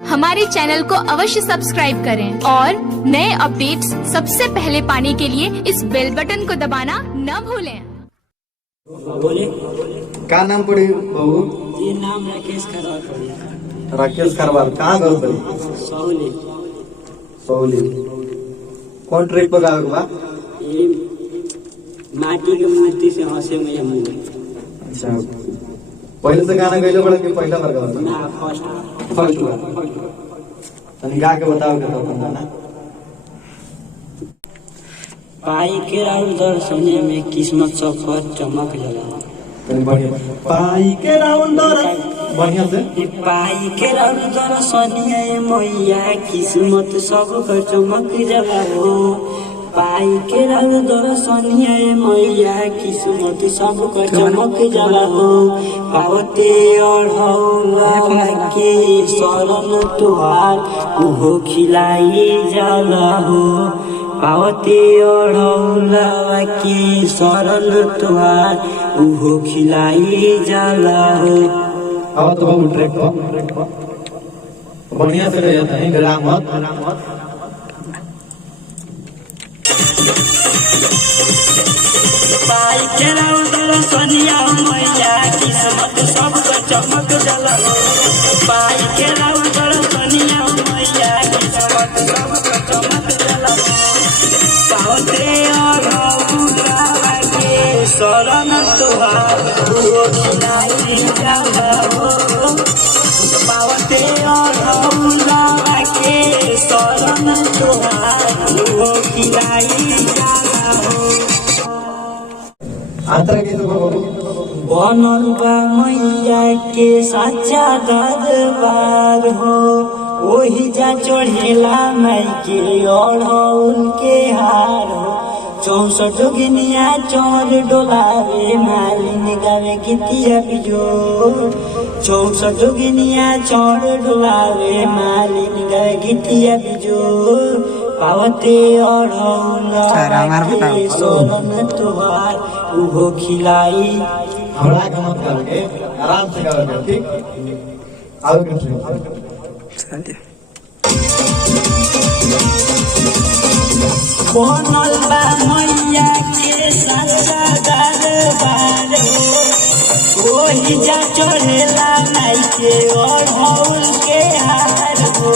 हमारे चैनल को अवश्य सब्सक्राइब करें और नए अपडेट्स सबसे पहले पाने के लिए इस बेल बटन को दबाना न भूलें। बोले का नाम पड़ी बाबू? ये नाम राकेश खरवार पड़ी। राकेश खरवार। कहाँ घर पड़ी? सौली। सौली। कौन ट्रिप पर गए बा? ये माटी के मूर्ति से हंसे में मुंह। अच्छा, पहले से गाना गईलो बड़ा कि पहला बार गावा? ना फर्स्ट बार। तनी गा के बताओ के तो अपन गाना। पाई के राउर दर्शने में किस्मत सफर चमक जाला। तनी बढ़िया पाई के राउंड बढ़िया से। पाई के राउर दर्शने मैया किस्मत सब कर चमक जाला हो। पाई के राउर दर्शने मैया किस्मत सब कर चमक जाला हो। पावते और के शरण तुहार उहो खिलाई जाला हो। पावते और के शरण तुहार उहो खिलाई जाला हो। आओ तो बाबू ट्रैक पर बढ़िया से ले जाता है, डरा मत। पाई के राउर सोनिया मैया किस्मत सब कर चमक जाला हो। पाई के राउर सोनिया मैया किस्मत सब कर चमक जाला हो। पावते और के शरण तुहार उहो खिलाई जाला हो। पावते और के शरण तुहार उहो खिलाई जाला हो। आंतरा के तो बाबू बनल बा मैया के साचा दरबार हो। ओही जा चढ़ेला माई के और उनके हार हो। 64 जोगिनिया चौर डोलावे मालिन गावे गीतिया बिजोर। 64 जोगिनिया चौर डोलावे मालिन गावे गीतिया बिजोर। पावते और के सोनन तुहार उहो खिलाई। हमरा का मत करके आराम से गाओ, ठीक? आओ के बनल बा मैया के साचा दरबार हो। ओही जा चढ़ेला माई के और के हार हो।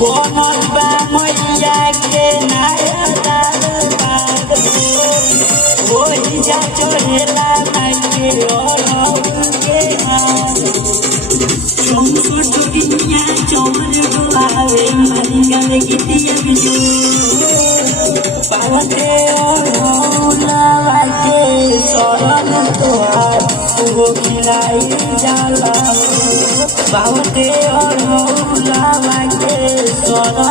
बनल बा मैया के नया दरबार हो। ओही जा चढ़ेला माई के और के हार हो। 64 जोगिनिया चौर डोलावे मालिन गावे गीतिया बिजोर। पावते और के शरण तुहार उहो खिलाई जाला हो। पावते और के शरण